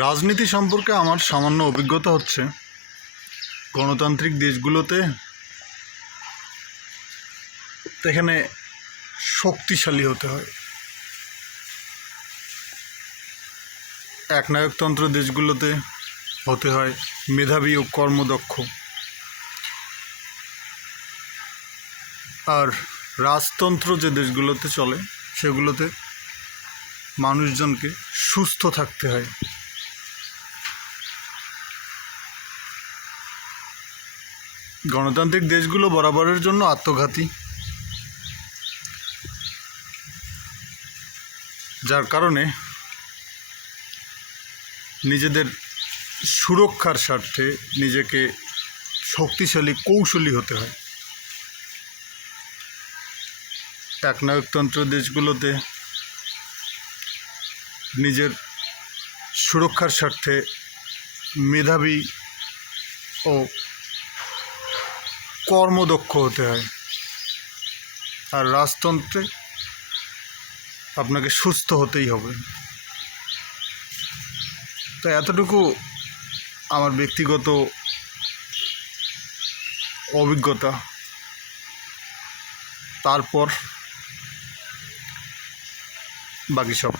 রাজনীতি সম্পর্কে আমার সামান্য অভিজ্ঞতা হচ্ছে, গণতান্ত্রিক দেশগুলোতে এখানে শক্তিশালী হতে হয়, একনায়কতন্ত্র দেশগুলোতে হতে হয় মেধাবী ও কর্মদক্ষ, আর রাজতন্ত্র যে দেশগুলোতে চলে সেগুলোতে মানুষজনকে সুস্থ থাকতে হয়। গণতান্ত্রিক দেশগুলো বরাবরের জন্য আত্মঘাতী, যার কারণে নিজেদের সুরক্ষার স্বার্থে নিজেকে শক্তিশালী কৌশলী হতে হয়। একনায়কতন্ত্র দেশগুলোতে নিজের সুরক্ষার স্বার্থে মেধাবী ও কর্মদক্ষ হতে হয়, আর রাজতন্ত্রে আপনাকে সুস্থ হতেই হবে। তো এতটুকু আমার ব্যক্তিগত অভিজ্ঞতা। তারপর বাকি সব